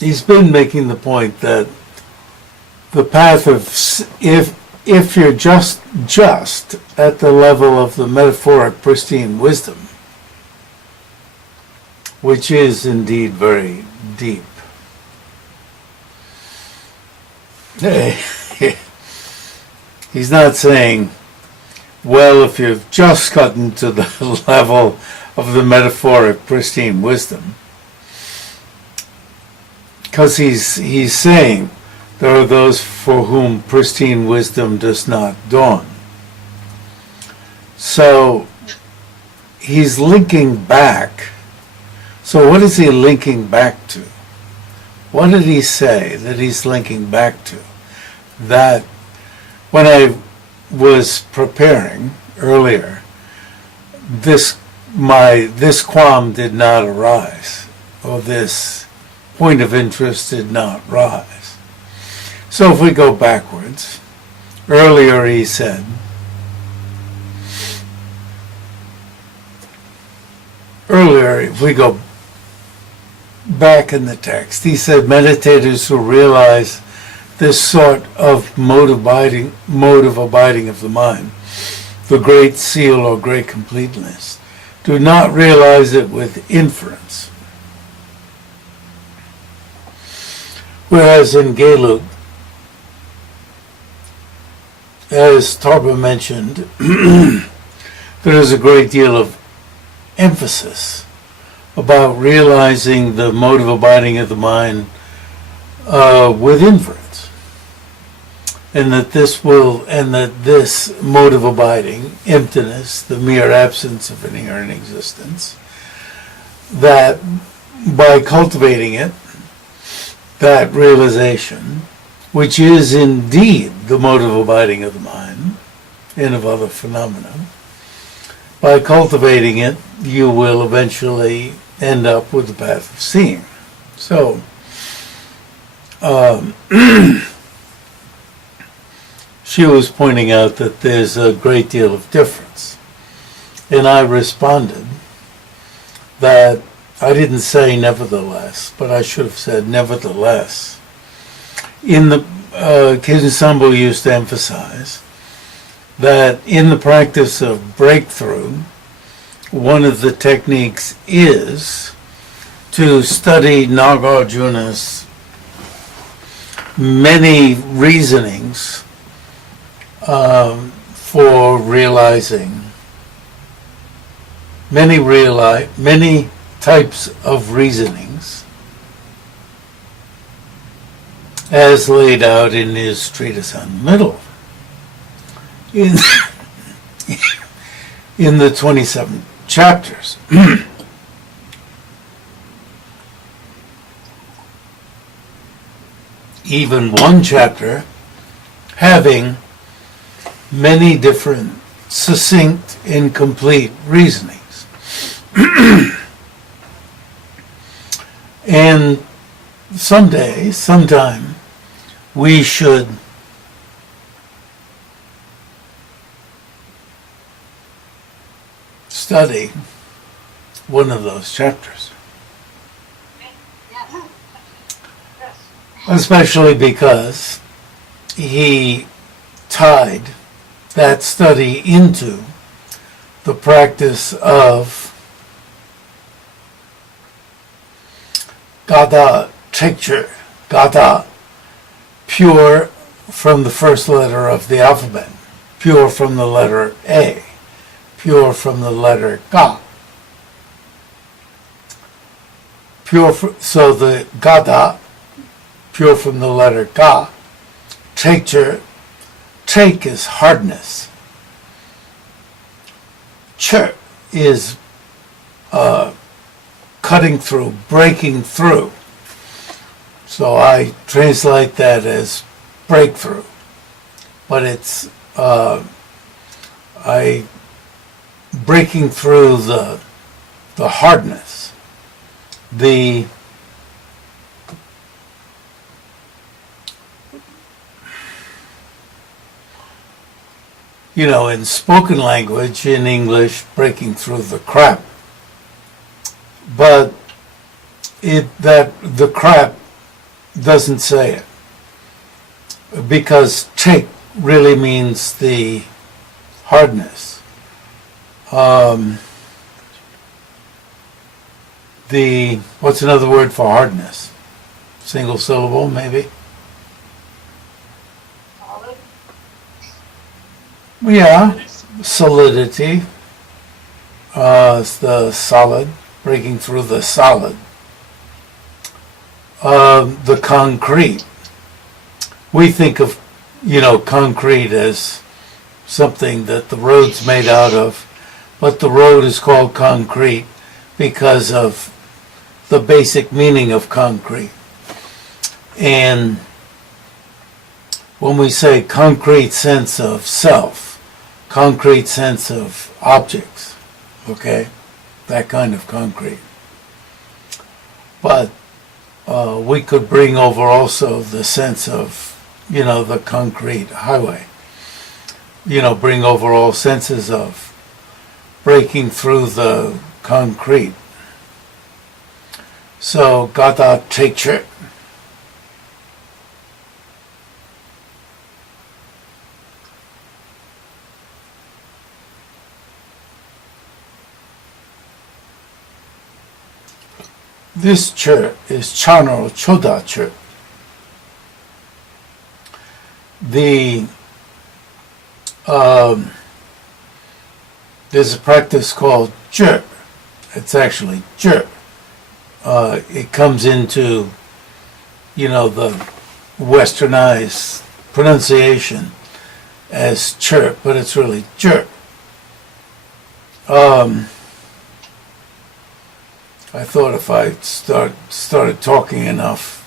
he's been making the point that the path of, if you're just at the level of the metaphoric pristine wisdom, which is indeed very deep. He's not saying, well, if you've just gotten to the level of the metaphoric pristine wisdom, because he's saying there are those for whom pristine wisdom does not dawn. So he's linking back. So what is he linking back to? What did he say that he's linking back to? That when I was preparing earlier, this qualm did not arise, or this point of interest did not rise. So if we go backwards, earlier he said, if we go back in the text, he said meditators who realize this sort of mode of abiding of the mind, the great seal or great completeness, do not realize it with inference. Whereas in Gelug, as Torba mentioned, there is a great deal of emphasis about realizing the mode of abiding of the mind with inference, and that this mode of abiding, emptiness, the mere absence of an inherent existence, that by cultivating it, that realization, which is indeed the mode of abiding of the mind and of other phenomena, by cultivating it, you will eventually end up with the path of seeing. So, she was pointing out that there's a great deal of difference. And I responded that I didn't say nevertheless, but I should have said nevertheless. In the Khetsun Sangpo used to emphasize that in the practice of breakthrough, one of the techniques is to study Nagarjuna's many reasonings for realizing, many types of reasonings as laid out in his treatise on the middle. In the 27 chapters. Even one chapter having many different succinct and complete reasonings. And sometime, we should study one of those chapters. Especially because he tied that study into the practice of Gada teacher, Gada, pure from the first letter of the alphabet, pure from the letter A, pure from the letter Ga. So the Gada, pure from the letter Ga, teacher, take is hardness. Ch is cutting through, breaking through. So I translate that as breakthrough. But it's breaking through the hardness, in spoken language, in English, breaking through the crap. But the crap doesn't say it. Because take really means the hardness. What's another word for hardness? Single syllable, maybe? Solid. Yeah, solidity. It's the solid, breaking through the solid. The concrete. We think of, concrete as something that the road's made out of, but the road is called concrete because of the basic meaning of concrete. And when we say concrete sense of self, concrete sense of objects, okay, that kind of concrete. But we could bring over also the sense of, the concrete highway. Bring over all senses of breaking through the concrete. So, gata teacher. This chur is chano choda chur. There's a practice called chur. It's actually chur. It comes into, the westernized pronunciation as chur, but it's really chur. I thought if I started talking enough,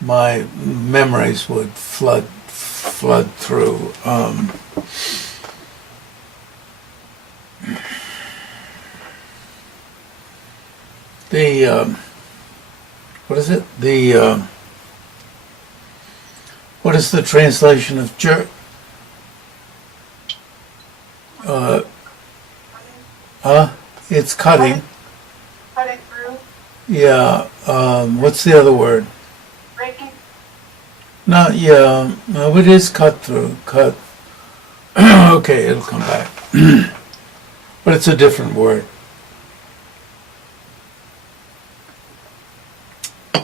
my memories would flood through. What is it? What is the translation of jerk? It's cutting. Cutting through. Yeah. What's the other word? Breaking. No, it is cut through. Cut. Okay, it'll come back. But it's a different word.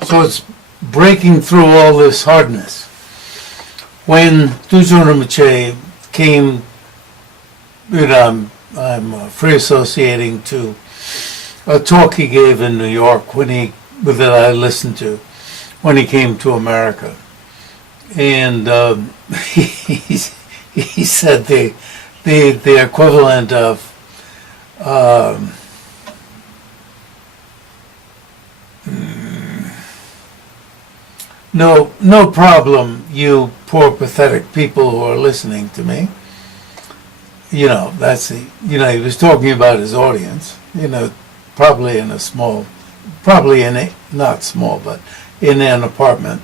So it's breaking through all this hardness. When Dujun Rinpoche came, I'm free associating to a talk he gave in New York that I listened to when he came to America, and he said the equivalent of no problem, you poor pathetic people who are listening to me. That's he was talking about his audience. Probably in not small, but in an apartment.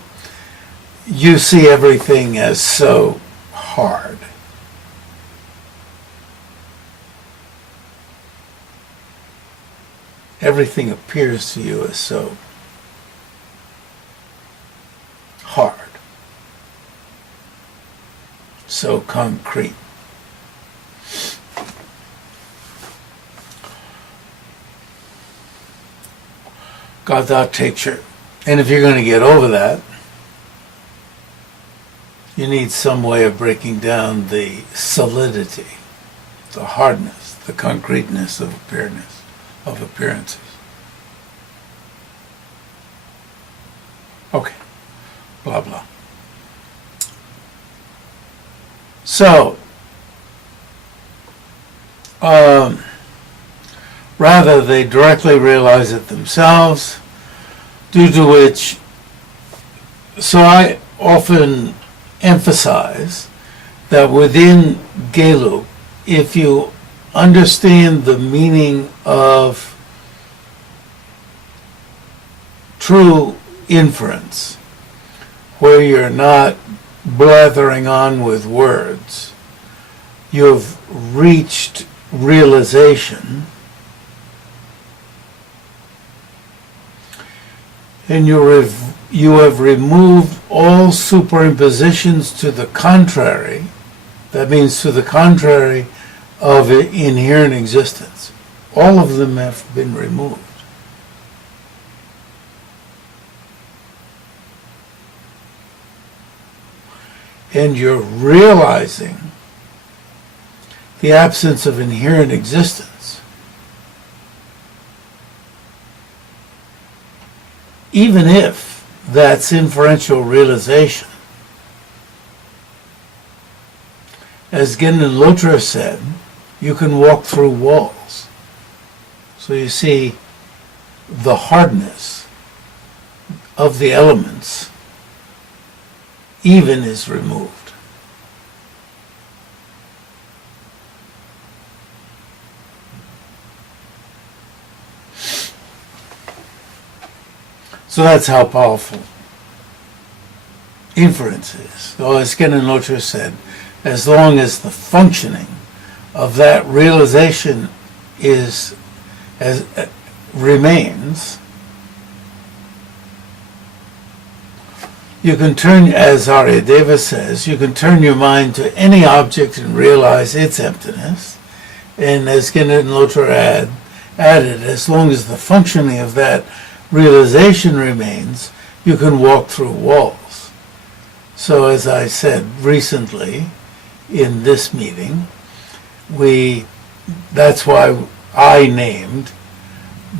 You see everything as so hard. Everything appears to you as so hard, so concrete. Got that picture. And if you're going to get over that, you need some way of breaking down the solidity, the hardness, the concreteness of appearances. Okay. Blah, blah. So, rather they directly realize it themselves, due to which, so I often emphasize that within Gelug, if you understand the meaning of true inference, where you're not blathering on with words, you've reached realization, and you you have removed all superimpositions to the contrary. That means to the contrary of inherent existence. All of them have been removed. And you're realizing the absence of inherent existence. Even if that's inferential realization. As Genden Lotra said, you can walk through walls. So you see the hardness of the elements even is removed. So that's how powerful inference is. So as Genden Lotra said, as long as the functioning of that realization remains, you can turn, as Aryadeva says, you can turn your mind to any object and realize its emptiness. And as Genden Lotra added, as long as the functioning of that realization remains, you can walk through walls. So as I said recently in this meeting, that's why I named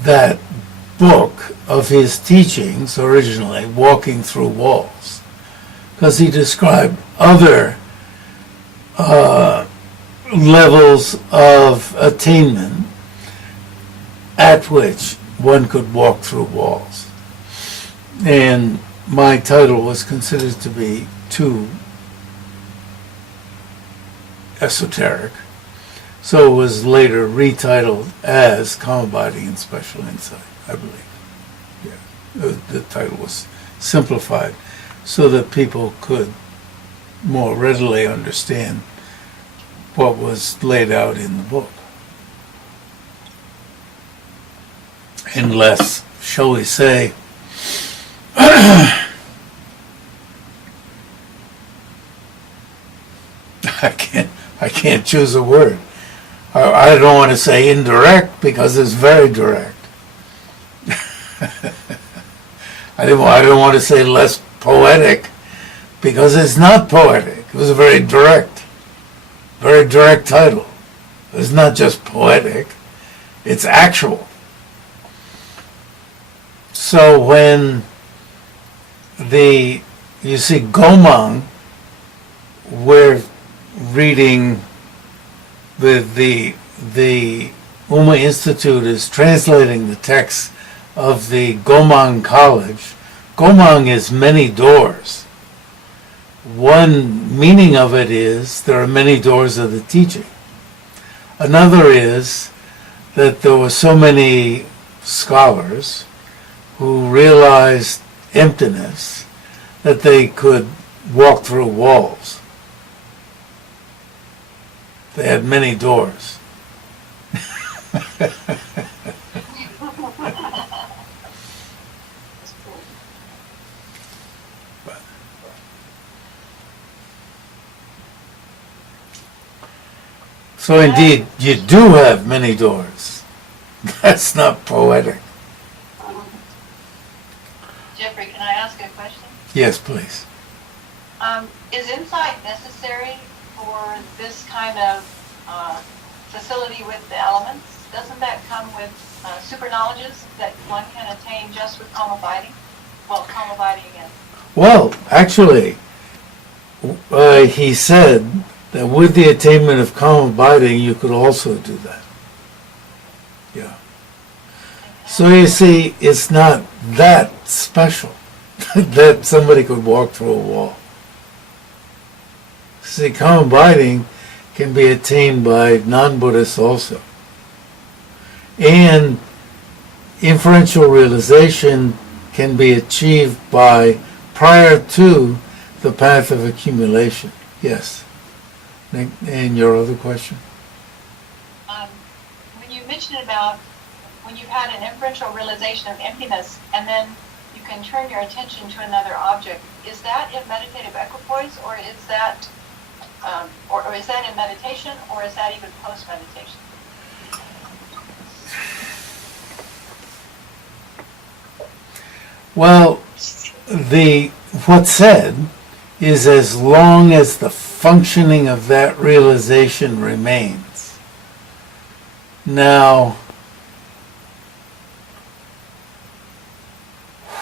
that book of his teachings originally, Walking Through Walls, because he described other levels of attainment at which one could walk through walls. And my title was considered to be too esoteric, so it was later retitled as Calm Abiding and Special Insight, I believe. Yeah, the title was simplified so that people could more readily understand what was laid out in the book. And less, shall we say, I can't choose a word. I don't want to say indirect because it's very direct. I don't want to say less poetic because it's not poetic. It was a very direct title. It's not just poetic, it's actual. So when you see Gomang, we're reading the Uma Institute is translating the text of the Gomang College. Gomang is many doors. One meaning of it is there are many doors of the teaching. Another is that there were so many scholars who realized emptiness that they could walk through walls. They had many doors. So indeed, you do have many doors. That's not poetic. Jeffrey, can I ask a question? Yes, please. Is insight necessary for this kind of facility with the elements? Doesn't that come with super knowledges that one can attain just with calm abiding? Well, calm abiding and... Well, actually, he said that with the attainment of calm abiding, you could also do that. Yeah. So you see, it's not that special that somebody could walk through a wall. See, calm abiding can be attained by non-Buddhists also. And inferential realization can be achieved prior to the path of accumulation. Yes. And your other question? When you mentioned about when you've had an inferential realization of emptiness and then you can turn your attention to another object. Is that in meditative equipoise, or is that or is that in meditation, or is that even post-meditation? Well, what's said is as long as the functioning of that realization remains. Now,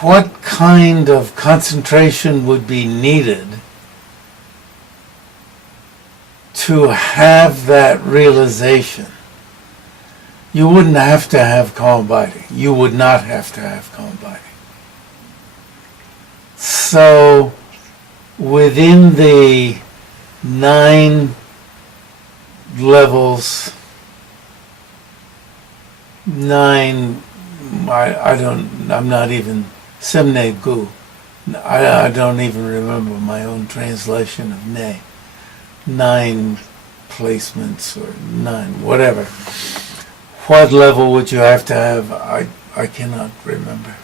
what kind of concentration would be needed to have that realization? You wouldn't have to have calm abiding. You would not have to have calm abiding. So, within the 9 levels, I'm not even, Semne Gu, I don't even remember my own translation of Ne. 9 placements or 9, whatever. What level would you have to have? I cannot remember.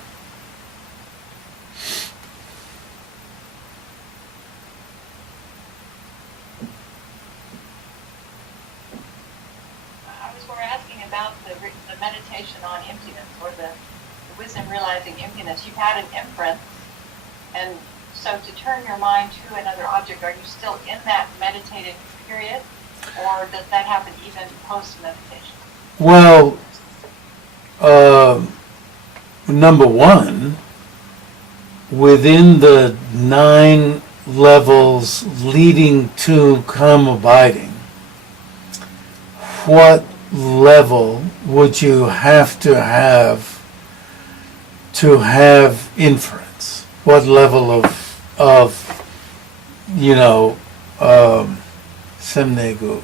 About the meditation on emptiness, or the wisdom realizing emptiness. You've had an inference, and so to turn your mind to another object, are you still in that meditative period, or does that happen even post-meditation? Well, number one, within the 9 levels leading to calm abiding, what level would you have to have inference? What level of Semnegu,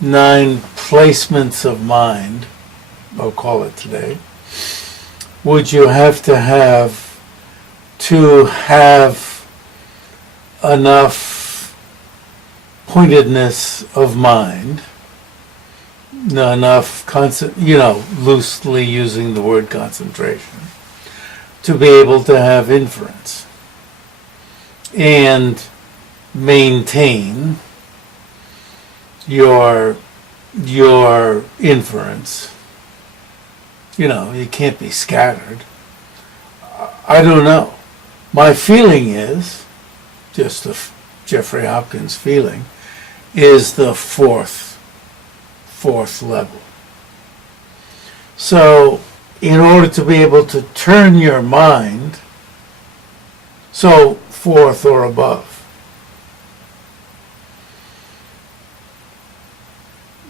9 placements of mind, I'll call it today, would you have to have enough pointedness of mind, enough loosely using the word concentration, to be able to have inference and maintain your inference. You can't be scattered. I don't know. My feeling is, just a Jeffrey Hopkins feeling, is the fourth level. So, in order to be able to turn your mind, so 4th or above,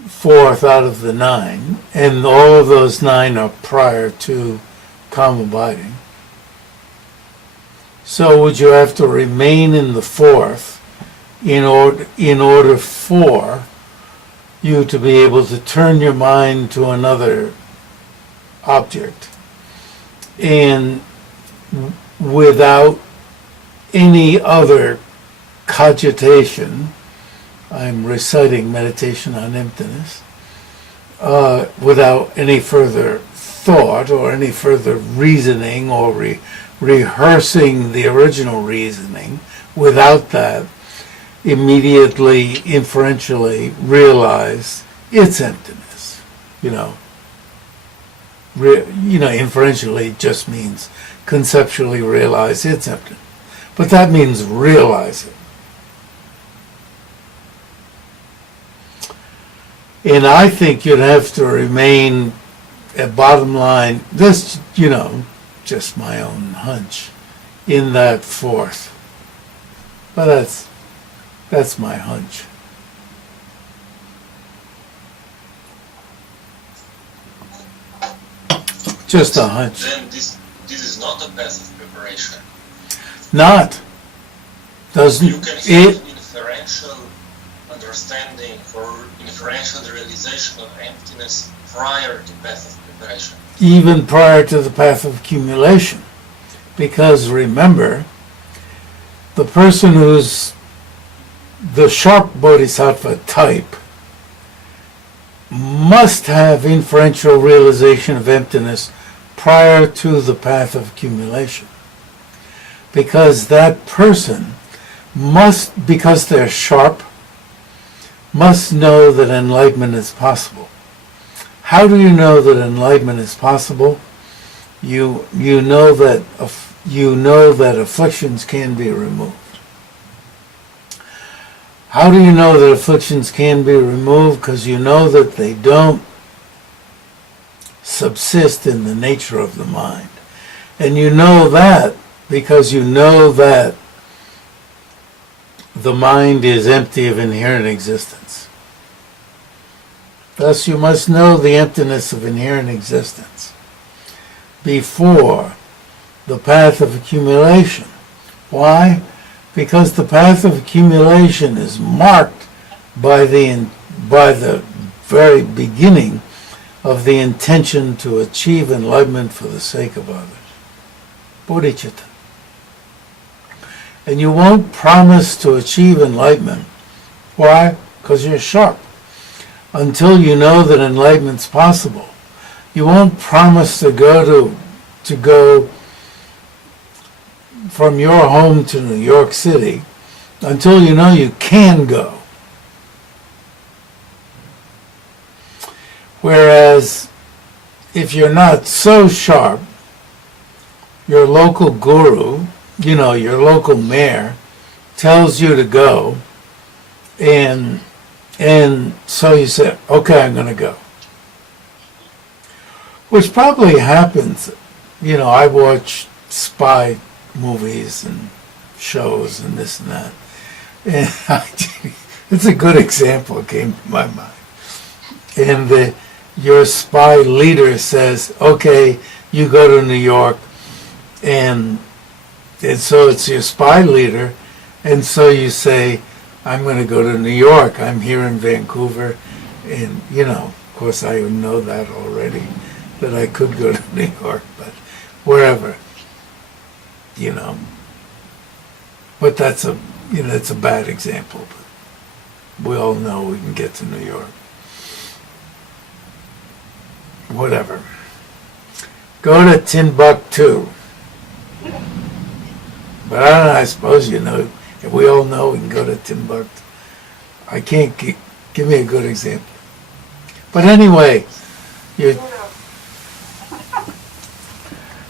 4th out of the 9, and all of those 9 are prior to calm abiding. So would you have to remain in the 4th in order for you to be able to turn your mind to another object, and without any other cogitation? I'm reciting meditation on emptiness, without any further thought or any further reasoning or rehearsing the original reasoning. Without that, immediately, inferentially realize its emptiness. Inferentially just means conceptually realize its emptiness. But that means realize it. And I think you'd have to remain, at bottom line, this, just my own hunch, in that 4th. But that's my hunch. Just a hunch. Then this is not a path of preparation. Not. Doesn't You can have it? inferential understanding or inferential realization of emptiness prior to path of preparation. Even prior to the path of accumulation. Because remember, the person who's the sharp Bodhisattva type must have inferential realization of emptiness prior to the path of accumulation. Because that person must, because they're sharp, must know that enlightenment is possible. How do you know that enlightenment is possible? You know that afflictions can be removed. How do you know that afflictions can be removed? Because you know that they don't subsist in the nature of the mind. And you know that because you know that the mind is empty of inherent existence. Thus you must know the emptiness of inherent existence before the path of accumulation. Why? Because the path of accumulation is marked by the very beginning of the intention to achieve enlightenment for the sake of others. Bodhicitta. And you won't promise to achieve enlightenment. Why? Because you're sharp. Until you know that enlightenment's possible. You won't promise to go from your home to New York City until you know you can go. Whereas if you're not so sharp, your local guru, your local mayor, tells you to go, and so you say, okay, I'm going to go. Which probably happens. I watch spy movies and shows and this and that. And it's a good example that came to my mind. And your spy leader says, okay, you go to New York, and so it's your spy leader, and so you say, I'm going to go to New York. I'm here in Vancouver, and, of course I know that already, that I could go to New York, but wherever, But that's it's a bad example, but we all know we can get to New York. Whatever. Go to Timbuktu. But I don't know, I suppose if we all know we can go to Timbuktu. I can't give me a good example. But anyway,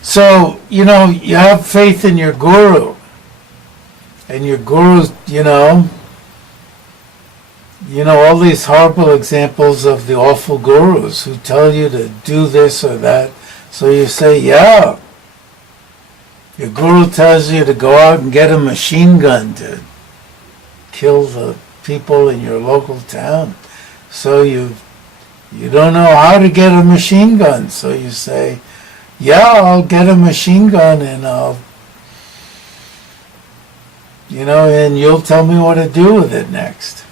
so, you have faith in your guru. And your gurus, all these horrible examples of the awful gurus who tell you to do this or that. So you say, yeah. Your guru tells you to go out and get a machine gun to kill the people in your local town. So you don't know how to get a machine gun. So you say, yeah, I'll get a machine gun and and you'll tell me what to do with it next.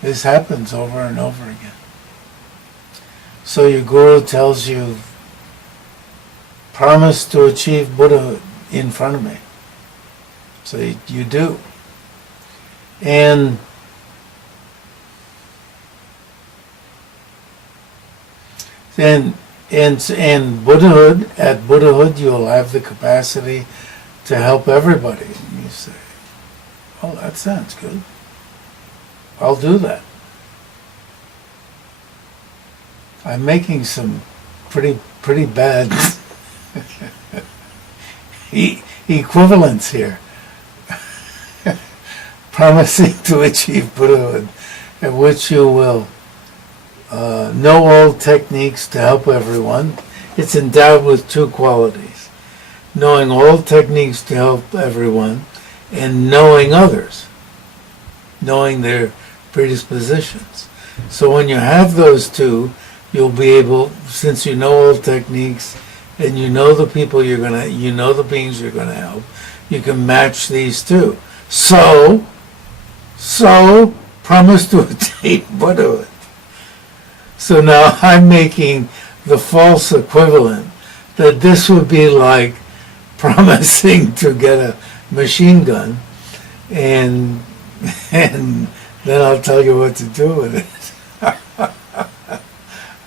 This happens over and over again. So your guru tells you, promise to achieve Buddhahood in front of me. So you do. And Buddhahood, at Buddhahood you'll have the capacity to help everybody. And you say, oh, that sounds good. I'll do that. I'm making some pretty bad equivalence here. Promising to achieve Buddhahood, at which you will know all techniques to help everyone. It's endowed with two qualities: knowing all techniques to help everyone, and knowing others, knowing their predispositions. So when you have those two, you'll be able, since you know all techniques and you know the people the beings you're gonna help, you can match these two. So promise to attain Buddhahood. So now I'm making the false equivalent that this would be like promising to get a machine gun and then I'll tell you what to do with it.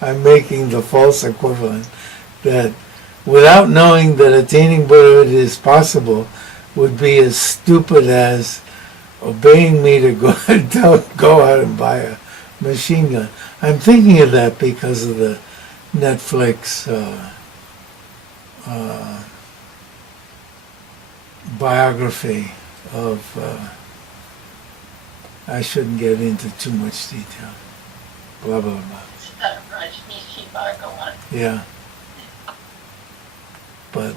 I'm making the false equivalent that without knowing that attaining Buddhahood is possible would be as stupid as obeying me to go don't go out and buy a machine gun. I'm thinking of that because of the Netflix biography of, I shouldn't get into too much detail, blah, blah, blah. Yeah. But,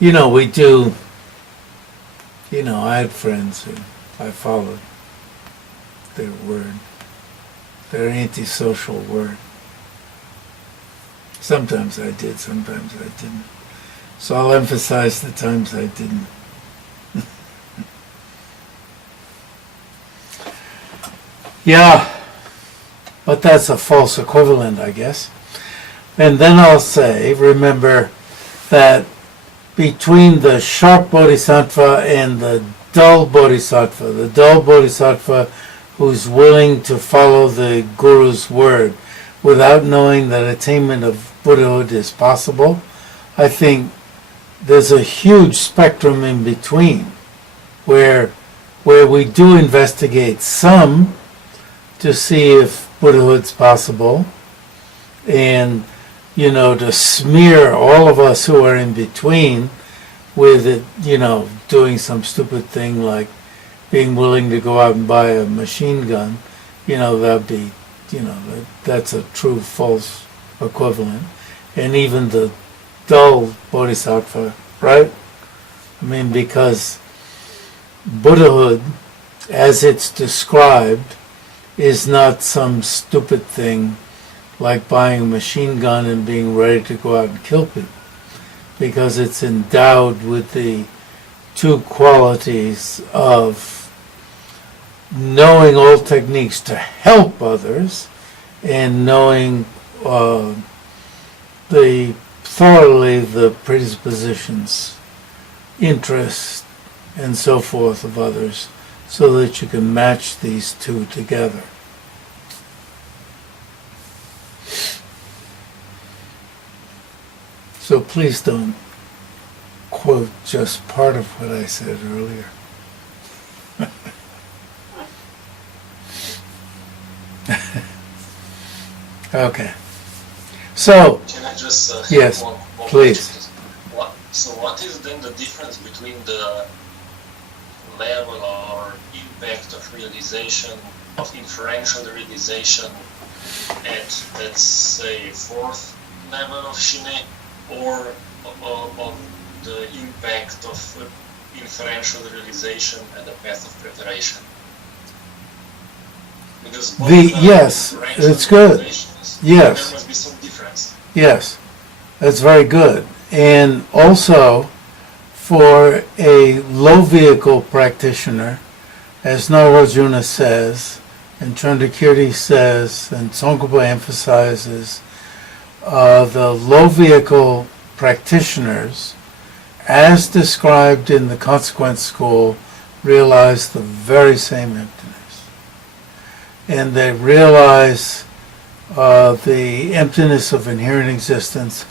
we do, I had friends who I followed their word, their antisocial word. Sometimes I did, sometimes I didn't. So I'll emphasize the times I didn't. Yeah, but that's a false equivalent, I guess. And then I'll say, remember that between the sharp bodhisattva and the dull bodhisattva who's willing to follow the guru's word without knowing that attainment of Buddhahood is possible, I think there's a huge spectrum in between where we do investigate some to see if Buddhahood's possible, and to smear all of us who are in between with it, doing some stupid thing like being willing to go out and buy a machine gun, that'd be, that's a true false equivalent. And even the dull bodhisattva, right? I mean, because Buddhahood, as it's described, is not some stupid thing like buying a machine gun and being ready to go out and kill people, because it's endowed with the two qualities of knowing all techniques to help others and knowing thoroughly the predispositions, interests, and so forth of others, so that you can match these two together. So please don't quote just part of what I said earlier. Okay. So, can I just yes, one please. So what is then the difference between the level or impact of realization, of inferential realization at, let's say, fourth level of Shine, or of the impact of inferential realization at the path of preparation? Because both yes, it's good. Yes. There must be some difference. Yes, that's very good. And also, for a low vehicle practitioner, as Nagarjuna says, and Chandrakirti says, and Sangpo emphasizes, the low vehicle practitioners, as described in the Consequence School, realize the very same emptiness. And they realize the emptiness of inherent existence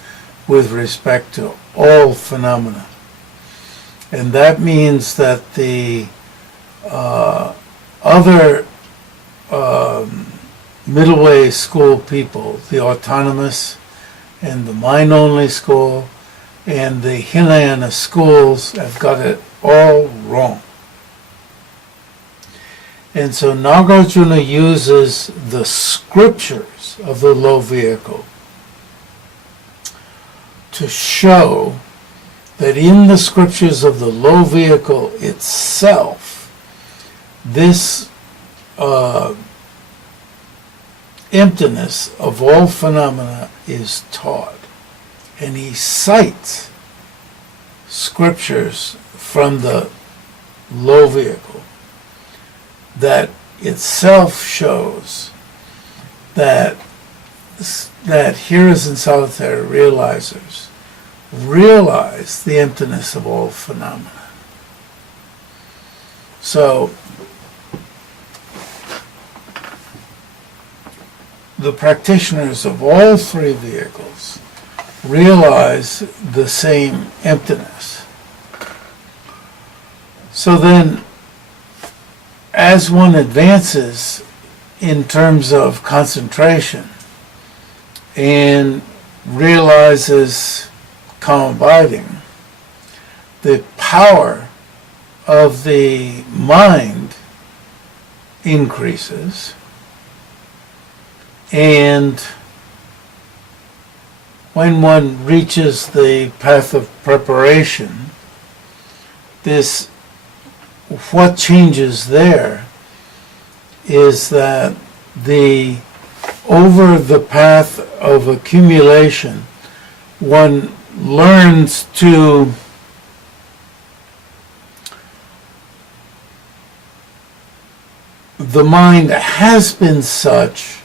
with respect to all phenomena. And that means that the other middle way school people, the autonomous and the mind-only school and the Hinayana schools, have got it all wrong. And so Nagarjuna uses the scriptures of the low vehicle to show that in the scriptures of the low vehicle itself, this emptiness of all phenomena is taught. And he cites scriptures from the low vehicle that itself shows that hearers and solitary realizers realize the emptiness of all phenomena. So the practitioners of all three vehicles realize the same emptiness. So then, as one advances in terms of concentration and realizes calm abiding, the power of the mind increases, and when one reaches the path of preparation, what changes there is that over the path of accumulation, one learns to the mind has been such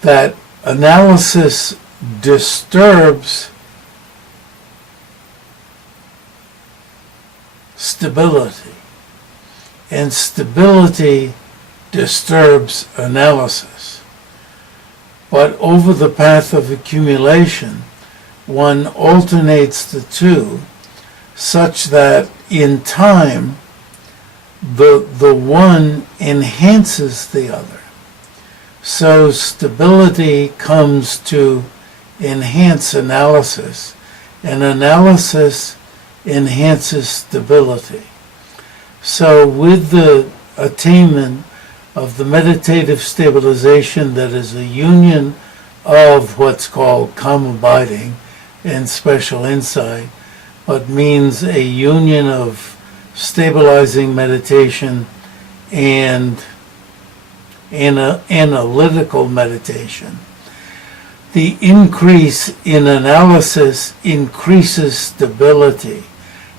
that analysis disturbs stability, and stability disturbs analysis. But over the path of accumulation, one alternates the two such that in time the one enhances the other. So stability comes to enhance analysis, and analysis enhances stability. So with the attainment of the meditative stabilization that is a union of what's called calm abiding and special insight, but means a union of stabilizing meditation and analytical meditation. The increase in analysis increases stability,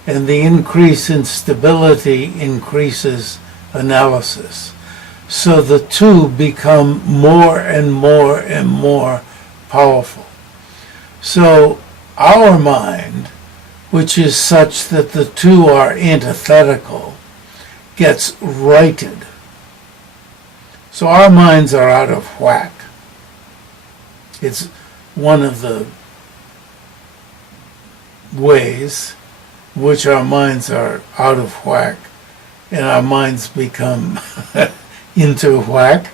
and the increase in stability increases analysis. So the two become more and more and more powerful. So our mind, which is such that the two are antithetical, gets righted. So our minds are out of whack. It's one of the ways which our minds are out of whack, and our minds become into whack.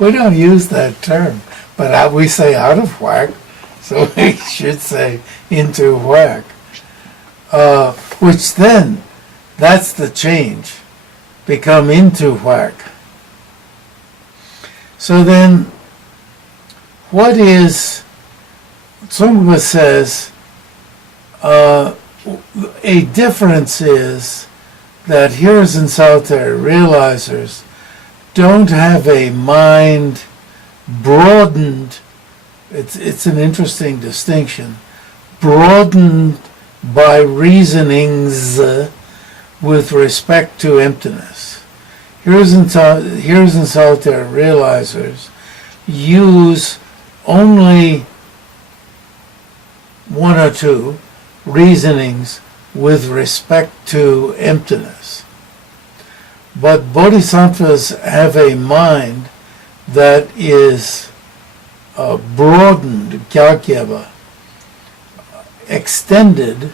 We don't use that term, but we say out of whack, so we should say into whack. Which then, that's the change, become into whack. So then, what is, Sangpo says, a difference is that hearers and solitary realizers don't have a mind broadened, it's an interesting distinction, broadened by reasonings with respect to emptiness. Hearers and solitary realizers use only one or two reasonings with respect to emptiness. But bodhisattvas have a mind that is broadened, gyakyeva, extended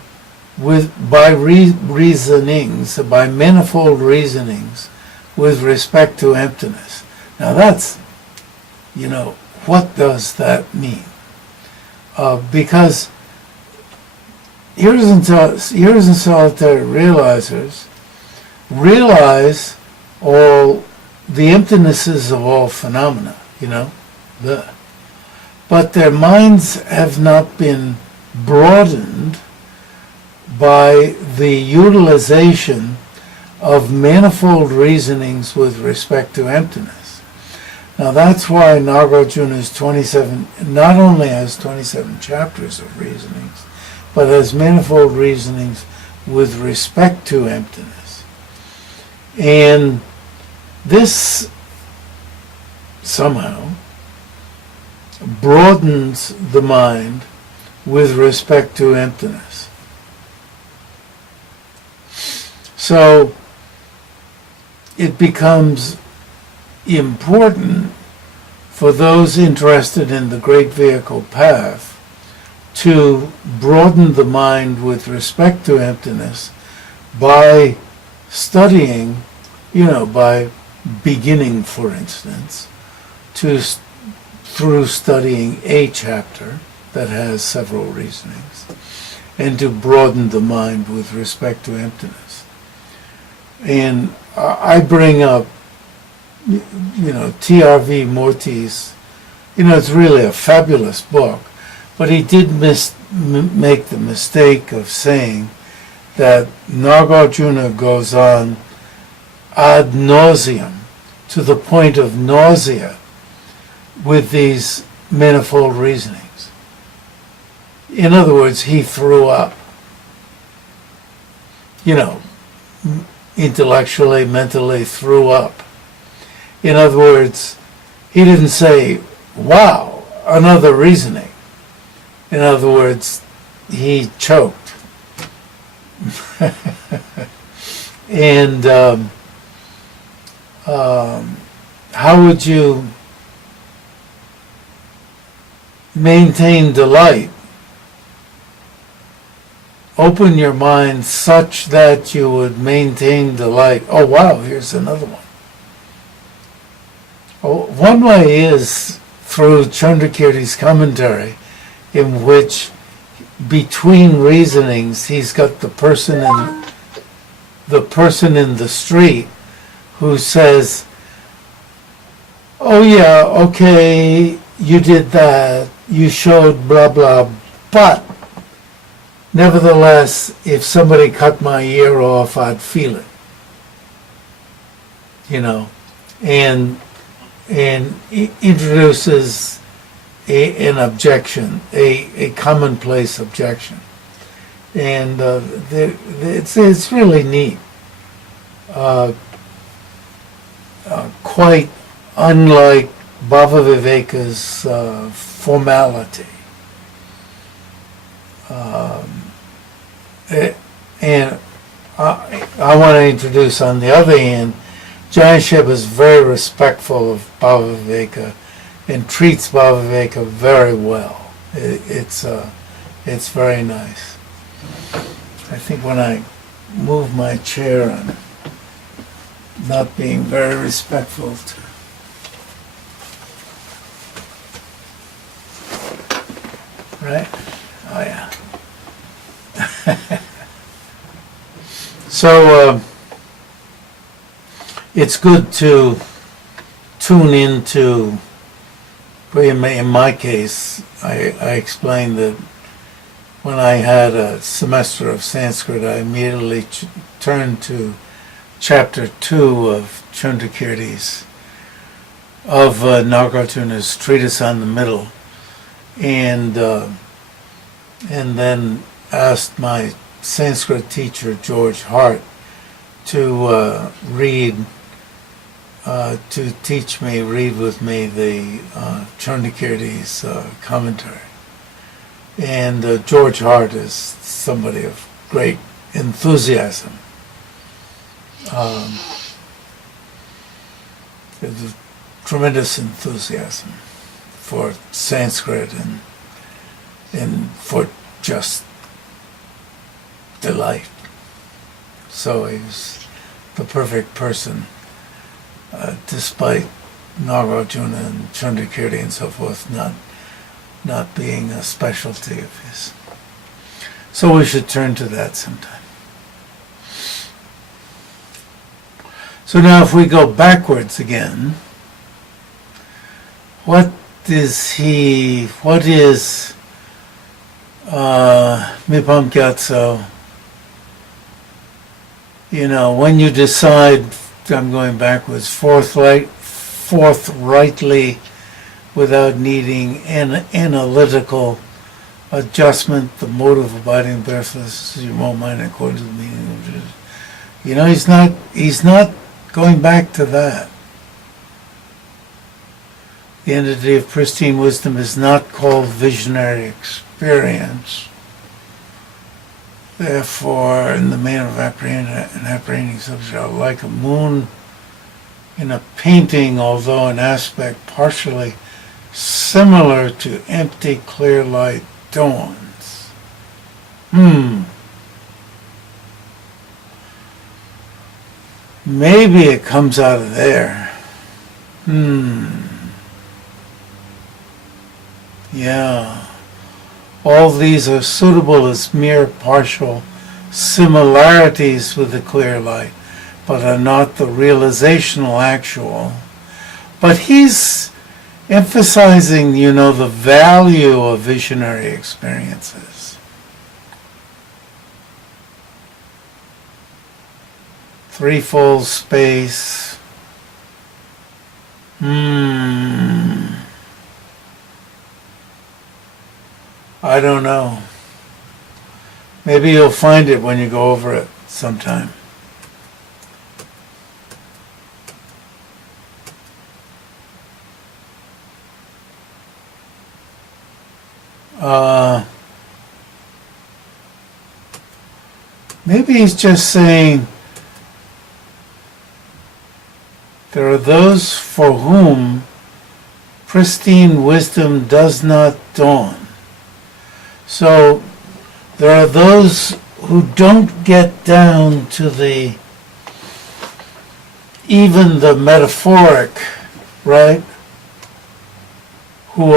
by reasonings, by manifold reasonings with respect to emptiness. Now that's, what does that mean? Because hearers and solitary realizers realize all the emptinesses of all phenomena, but their minds have not been broadened by the utilization of manifold reasonings with respect to emptiness. Now that's why Nagarjuna's 27 not only has 27 chapters of reasonings, but has manifold reasonings with respect to emptiness. And this somehow broadens the mind with respect to emptiness. So it becomes important for those interested in the Great Vehicle Path to broaden the mind with respect to emptiness by studying, by beginning, for instance, through studying a chapter that has several reasonings, and to broaden the mind with respect to emptiness. And I bring up, T.R.V. Murthy's, it's really a fabulous book, but he did make the mistake of saying that Nagarjuna goes on ad nauseum, to the point of nausea, with these manifold reasonings. In other words, he threw up. Intellectually, mentally threw up. In other words, he didn't say, wow, another reasoning. In other words, he choked. And how would you maintain delight? Open your mind such that you would maintain delight. Oh wow, here's another one. One way is through Chandrakirti's commentary, in which between reasonings he's got the person in the street who says, oh yeah, okay, you did that, you showed blah blah, but nevertheless, if somebody cut my ear off, I'd feel it. And introduces an objection, a commonplace objection. And it's really neat. Quite unlike Bhavaviveka's formality. And I want to introduce, on the other hand, Jayansheb is very respectful of Bhavaviveka and treats Bhavaviveka very well. It's very nice. I think when I move my chair, I'm not being very respectful to. Right? Oh yeah. So it's good to tune into. In my case, I explained that when I had a semester of Sanskrit, I immediately turned to chapter 2 of Chandrakirti's, of Nagarjuna's treatise on the middle, and then asked my Sanskrit teacher, George Hart, to read with me the Chandrakirti's commentary. And George Hart is somebody of great enthusiasm. There's tremendous enthusiasm for Sanskrit and for just delight. So he's the perfect person, despite Nagarjuna and Chandrakirti and so forth not being a specialty of his. So we should turn to that sometime. So now if we go backwards again, what is Mipam Gyatsho? When you decide, I'm going backwards, forthrightly, without needing an analytical adjustment, the mode of abiding in breathless is your own mind according to the meaning of it. He's not going back to that. The entity of pristine wisdom is not called visionary experience. Therefore, in the manner of apprehending subject are like a moon in a painting, although in aspect partially similar to empty clear light dawns. Maybe it comes out of there. Yeah. All these are suitable as mere partial similarities with the clear light, but are not the realizational actual. But he's emphasizing, the value of visionary experiences. Threefold space. I don't know. Maybe you'll find it when you go over it sometime. Maybe he's just saying there are those for whom pristine wisdom does not dawn. So there are those who don't get down to even the metaphoric, right? Who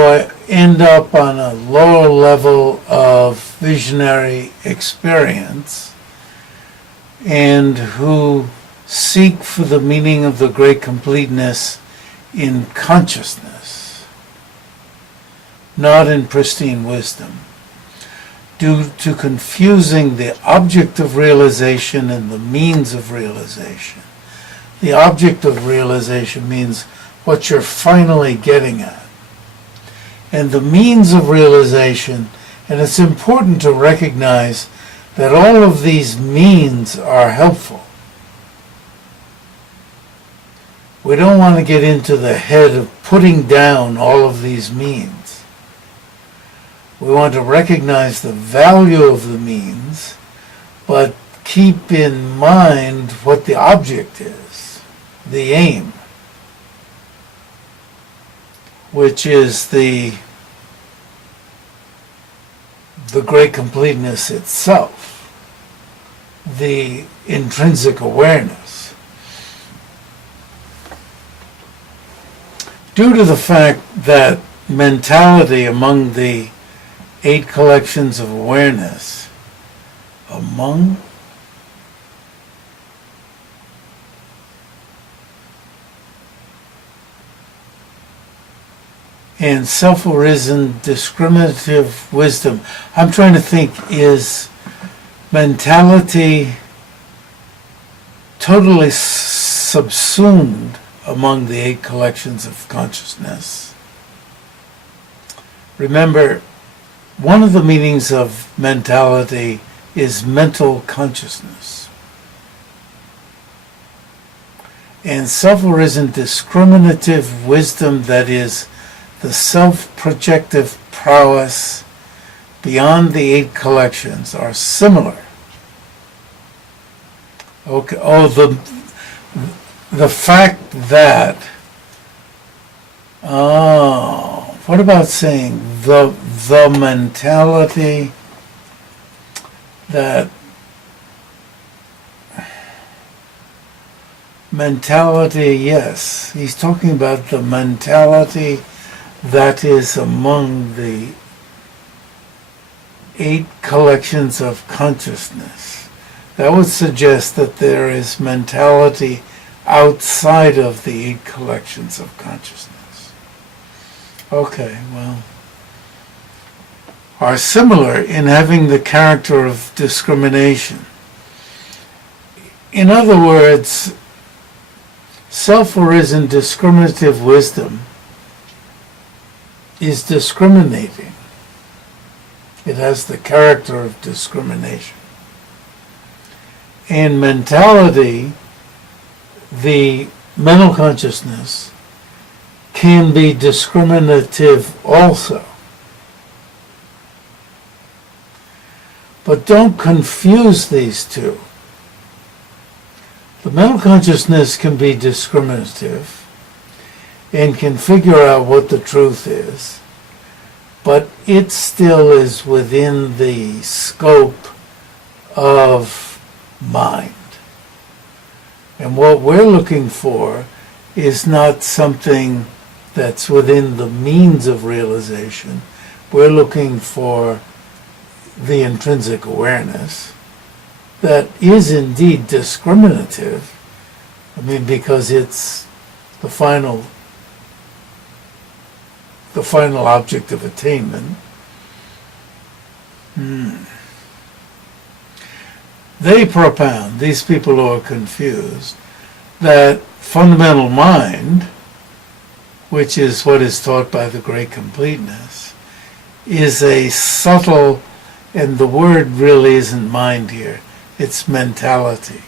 end up on a lower level of visionary experience and who seek for the meaning of the great completeness in consciousness, not in pristine wisdom, due to confusing the object of realization and the means of realization. The object of realization means what you're finally getting at. And the means of realization, and it's important to recognize that all of these means are helpful. We don't want to get into the head of putting down all of these means. We want to recognize the value of the means, but keep in mind what the object is, the aim, which is the great completeness itself, the intrinsic awareness. Due to the fact that mentality among the 8 collections of awareness, and self-arisen discriminative wisdom. I'm trying to think, is mentality totally subsumed among the 8 collections of consciousness? Remember, one of the meanings of mentality is mental consciousness. And self-arisen discriminative wisdom, that is, the self-projective prowess beyond the 8 collections, are similar. Okay. Oh, the fact that, what about saying the mentality that yes, he's talking about the mentality that is among the 8 collections of consciousness. That would suggest that there is mentality outside of the 8 collections of consciousness. Okay, well, are similar in having the character of discrimination. In other words, self-arisen discriminative wisdom is discriminating. It has the character of discrimination. And mentality, the mental consciousness, can be discriminative also. But don't confuse these two. The mental consciousness can be discriminative, and can figure out what the truth is, but it still is within the scope of mind. And what we're looking for is not something that's within the means of realization. We're looking for the intrinsic awareness that is indeed discriminative. I mean, because it's the final object of attainment. They propound, these people who are confused, that fundamental mind, which is what is taught by the great completeness, is a subtle, and the word really isn't mind here, it's mentality.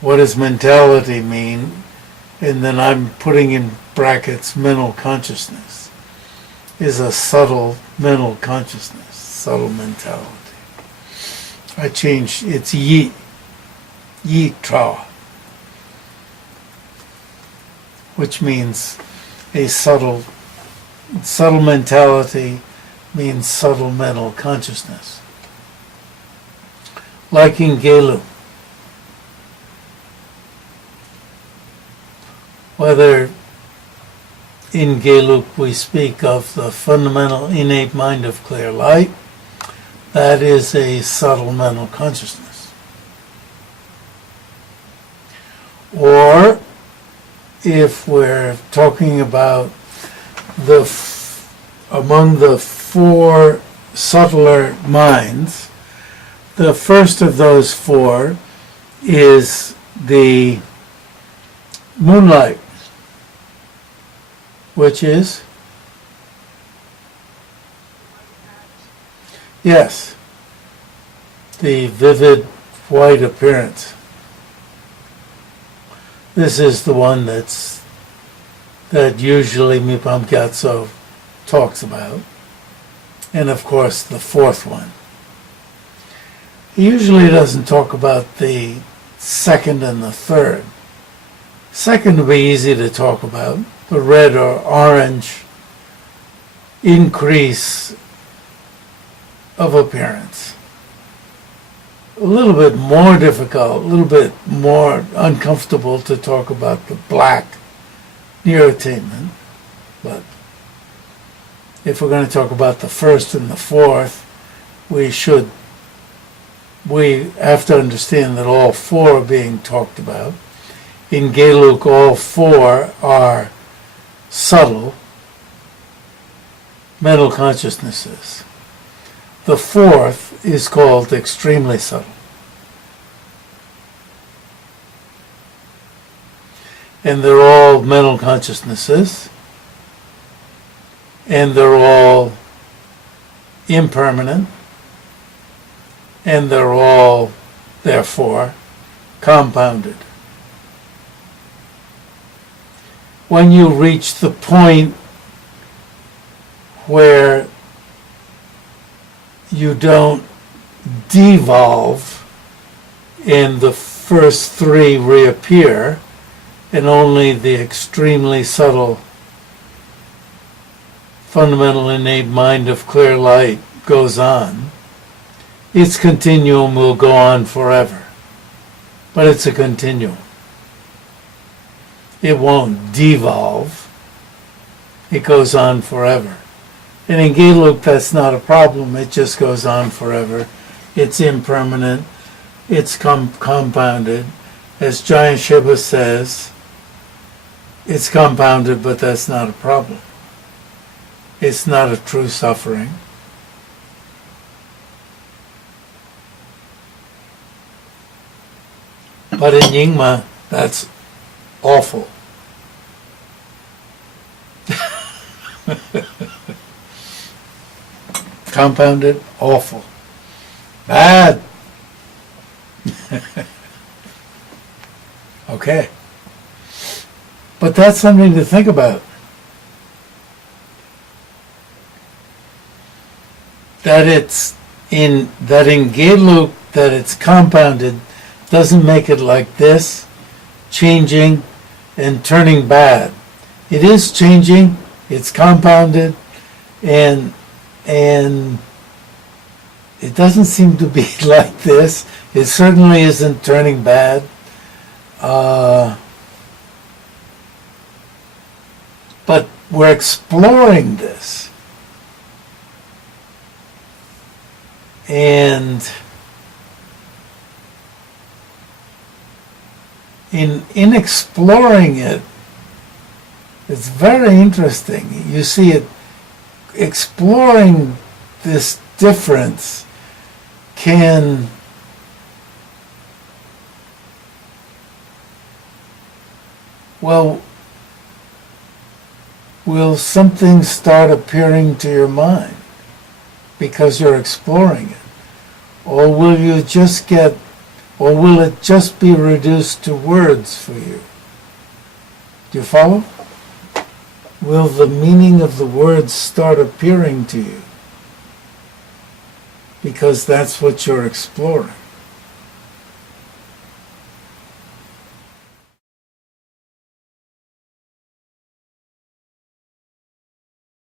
What does mentality mean? And then I'm putting in brackets mental consciousness, is a subtle mental consciousness, subtle mentality. I changed, it's yi tra, which means a subtle mentality means subtle mental consciousness. Like in Gelu, whether in Geluk we speak of the fundamental innate mind of clear light, that is a subtle mental consciousness. Or if we're talking about among the four subtler minds, the first of those four is the moonlight, which is, yes, the vivid white appearance. This is the one that usually Mipam Gyatsho talks about. And of course the fourth one. He usually doesn't talk about the second and the third. Second would be easy to talk about, the red or orange increase of appearance. A little bit more difficult, a little bit more uncomfortable to talk about the black near attainment. But if we're going to talk about the first and the fourth, we have to understand that all four are being talked about. In Geluk, all four are subtle mental consciousnesses. The fourth is called extremely subtle. And they're all mental consciousnesses, and they're all impermanent, and they're all, therefore, compounded. When you reach the point where you don't devolve and the first three reappear and only the extremely subtle fundamental innate mind of clear light goes on, its continuum will go on forever. But it's a continuum. It won't devolve. It goes on forever. And in Geluk, that's not a problem. It just goes on forever. It's impermanent. It's compounded. As Giant Shiva says, it's compounded, but that's not a problem. It's not a true suffering. But in Nyingma, that's awful. Compounded, awful. Bad. Okay. But that's something to think about. That in Geluk, that it's compounded, doesn't make it like this, changing and turning bad. it is changing, it's compounded, and it doesn't seem to be like this. It certainly isn't turning bad. But we're exploring this. And in exploring it, it's very interesting. You see it exploring this difference can will something start appearing to your mind because you're exploring it? Or will you just or will it just be reduced to words for you? Do you follow? Will the meaning of the words start appearing to you? Because that's what you're exploring.